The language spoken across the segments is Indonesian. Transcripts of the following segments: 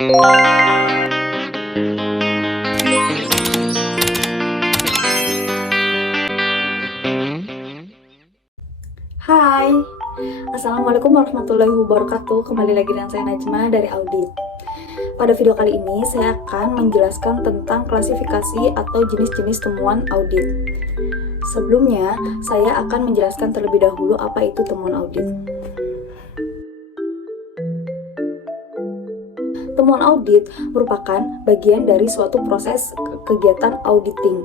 Hai, Assalamualaikum warahmatullahi wabarakatuh. Kembali lagi dengan saya Najma dari Audit. Pada video kali ini saya akan menjelaskan tentang klasifikasi atau jenis-jenis temuan audit. Sebelumnya, saya akan menjelaskan terlebih dahulu apa itu temuan audit. Temuan audit merupakan bagian dari suatu proses kegiatan auditing,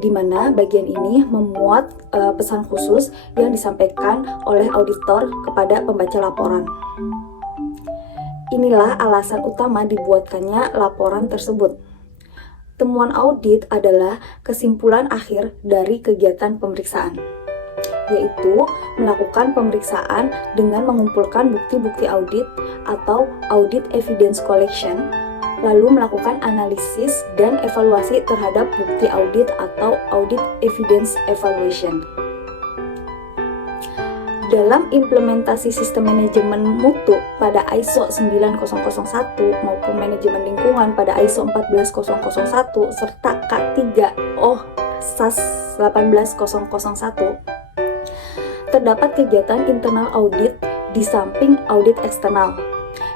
di mana bagian ini memuat pesan khusus yang disampaikan oleh auditor kepada pembaca laporan. Inilah alasan utama dibuatkannya laporan tersebut. Temuan audit adalah kesimpulan akhir dari kegiatan pemeriksaan, yaitu melakukan pemeriksaan dengan mengumpulkan bukti-bukti audit atau audit evidence collection, lalu melakukan analisis dan evaluasi terhadap bukti audit atau audit evidence evaluation. Dalam implementasi sistem manajemen mutu pada ISO 9001 maupun manajemen lingkungan pada ISO 14001 serta K3O SAS 18001, terdapat kegiatan internal audit di samping audit eksternal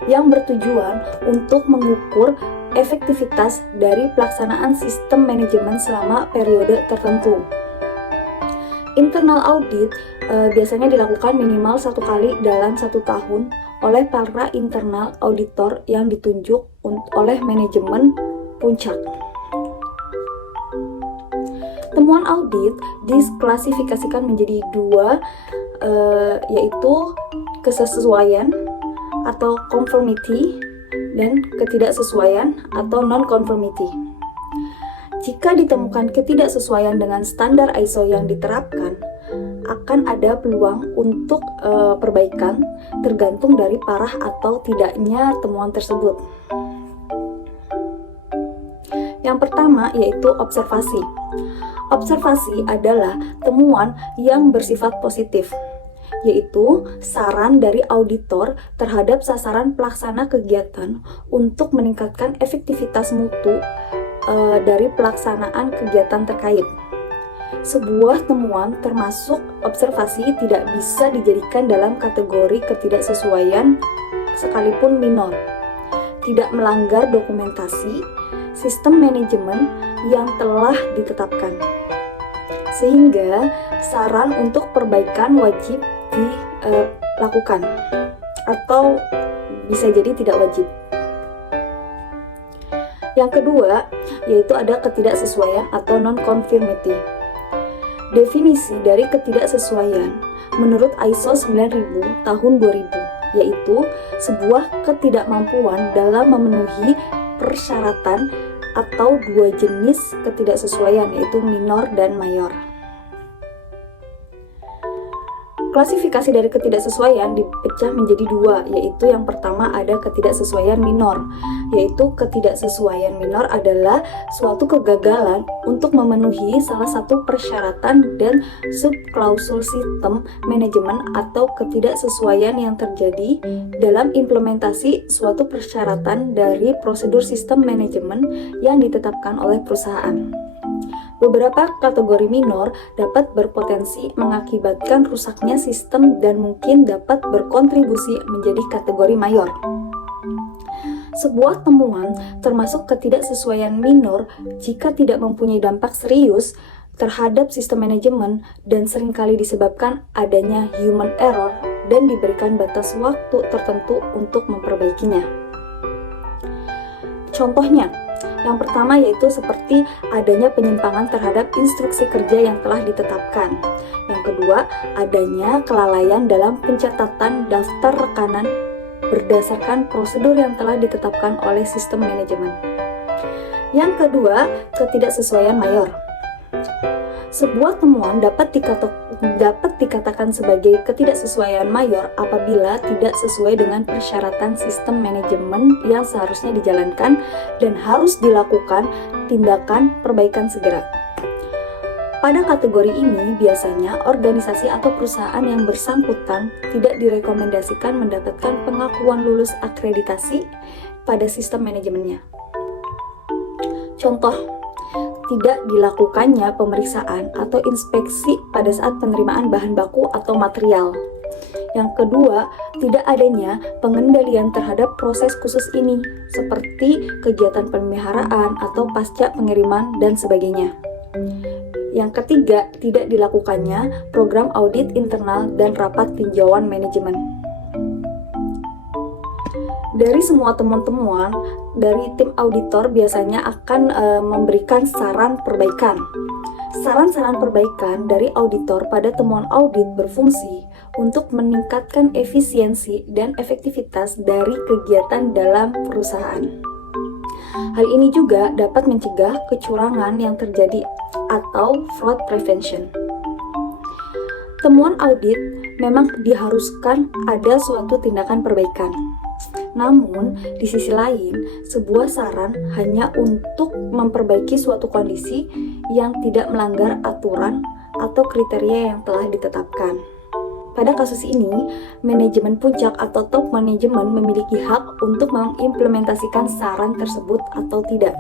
yang bertujuan untuk mengukur efektivitas dari pelaksanaan sistem manajemen selama periode tertentu. Internal audit biasanya dilakukan minimal 1 kali dalam 1 tahun oleh para internal auditor yang ditunjuk oleh manajemen puncak. Temuan audit diklasifikasikan menjadi 2, yaitu kesesuaian atau conformity dan ketidaksesuaian atau non-conformity. Jika ditemukan ketidaksesuaian dengan standar ISO yang diterapkan, akan ada peluang untuk perbaikan tergantung dari parah atau tidaknya temuan tersebut. Yang pertama yaitu observasi. Observasi adalah temuan yang bersifat positif, yaitu saran dari auditor terhadap sasaran pelaksana kegiatan untuk meningkatkan efektivitas mutu dari pelaksanaan kegiatan terkait. Sebuah temuan termasuk observasi tidak bisa dijadikan dalam kategori ketidaksesuaian sekalipun minor, tidak melanggar dokumentasi sistem manajemen yang telah ditetapkan, sehingga saran untuk perbaikan wajib dilakukan atau bisa jadi tidak wajib. Yang kedua, yaitu ada ketidaksesuaian atau non-conformity. Definisi dari ketidaksesuaian menurut ISO 9000 tahun 2000, yaitu sebuah ketidakmampuan dalam memenuhi persyaratan atau 2 jenis ketidaksesuaian, yaitu minor dan mayor. Klasifikasi dari ketidaksesuaian dipecah menjadi 2, yaitu yang pertama ada ketidaksesuaian minor, yaitu ketidaksesuaian minor adalah suatu kegagalan untuk memenuhi salah satu persyaratan dan subklausul sistem manajemen atau ketidaksesuaian yang terjadi dalam implementasi suatu persyaratan dari prosedur sistem manajemen yang ditetapkan oleh perusahaan. Beberapa kategori minor dapat berpotensi mengakibatkan rusaknya sistem dan mungkin dapat berkontribusi menjadi kategori mayor. Sebuah temuan termasuk ketidaksesuaian minor jika tidak mempunyai dampak serius terhadap sistem manajemen dan seringkali disebabkan adanya human error dan diberikan batas waktu tertentu untuk memperbaikinya. Contohnya, yang pertama yaitu seperti adanya penyimpangan terhadap instruksi kerja yang telah ditetapkan. Yang kedua, adanya kelalaian dalam pencatatan daftar rekanan berdasarkan prosedur yang telah ditetapkan oleh sistem manajemen. Yang kedua, ketidaksesuaian mayor. Sebuah temuan dapat dikatakan sebagai ketidaksesuaian mayor apabila tidak sesuai dengan persyaratan sistem manajemen yang seharusnya dijalankan dan harus dilakukan tindakan perbaikan segera. Pada kategori ini, biasanya organisasi atau perusahaan yang bersangkutan tidak direkomendasikan mendapatkan pengakuan lulus akreditasi pada sistem manajemennya. Contoh, tidak dilakukannya pemeriksaan atau inspeksi pada saat penerimaan bahan baku atau material. Yang kedua, tidak adanya pengendalian terhadap proses khusus ini, seperti kegiatan pemeliharaan atau pasca pengiriman dan sebagainya. Yang ketiga, tidak dilakukannya program audit internal dan rapat tinjauan manajemen. Dari semua temuan-temuan, dari tim auditor biasanya akan memberikan saran perbaikan. Saran-saran perbaikan dari auditor pada temuan audit berfungsi untuk meningkatkan efisiensi dan efektivitas dari kegiatan dalam perusahaan. Hal ini juga dapat mencegah kecurangan yang terjadi atau fraud prevention. Temuan audit memang diharuskan ada suatu tindakan perbaikan. Namun, di sisi lain, sebuah saran hanya untuk memperbaiki suatu kondisi yang tidak melanggar aturan atau kriteria yang telah ditetapkan. Pada kasus ini, manajemen puncak atau top manajemen memiliki hak untuk mengimplementasikan saran tersebut atau tidak.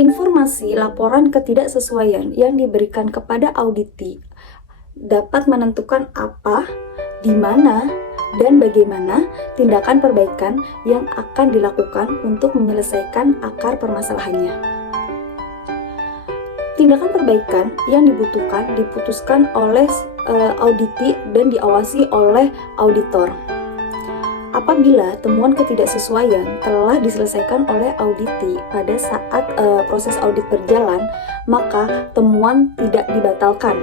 Informasi laporan ketidaksesuaian yang diberikan kepada auditi dapat menentukan apa, di mana, dan bagaimana tindakan perbaikan yang akan dilakukan untuk menyelesaikan akar permasalahannya. Tindakan perbaikan yang diputuskan oleh auditi dan diawasi oleh auditor. Apabila temuan ketidaksesuaian telah diselesaikan oleh auditi pada saat proses audit berjalan, maka temuan tidak dibatalkan.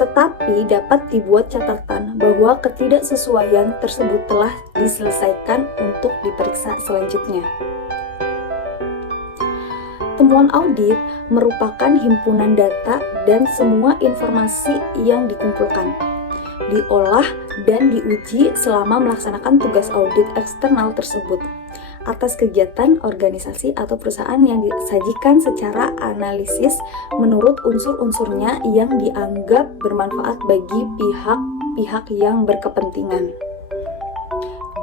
Tetapi dapat dibuat catatan bahwa ketidaksesuaian tersebut telah diselesaikan untuk diperiksa selanjutnya. Temuan audit merupakan himpunan data dan semua informasi yang dikumpulkan, diolah dan diuji selama melaksanakan tugas audit eksternal tersebut atas kegiatan organisasi atau perusahaan yang disajikan secara analisis menurut unsur-unsurnya yang dianggap bermanfaat bagi pihak-pihak yang berkepentingan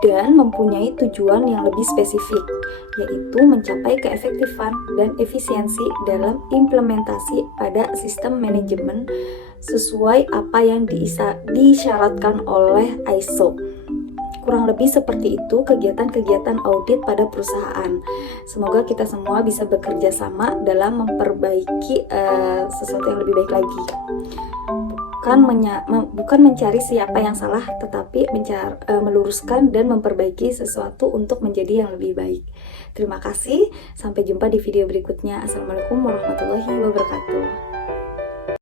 dan mempunyai tujuan yang lebih spesifik, yaitu mencapai keefektifan dan efisiensi dalam implementasi pada sistem manajemen sesuai apa yang disyaratkan oleh ISO. Kurang lebih seperti itu kegiatan-kegiatan audit pada perusahaan. Semoga kita semua bisa bekerja sama dalam memperbaiki sesuatu yang lebih baik lagi. Bukan mencari siapa yang salah, tetapi meluruskan dan memperbaiki sesuatu untuk menjadi yang lebih baik. Terima kasih, sampai jumpa di video berikutnya. Assalamualaikum warahmatullahi wabarakatuh.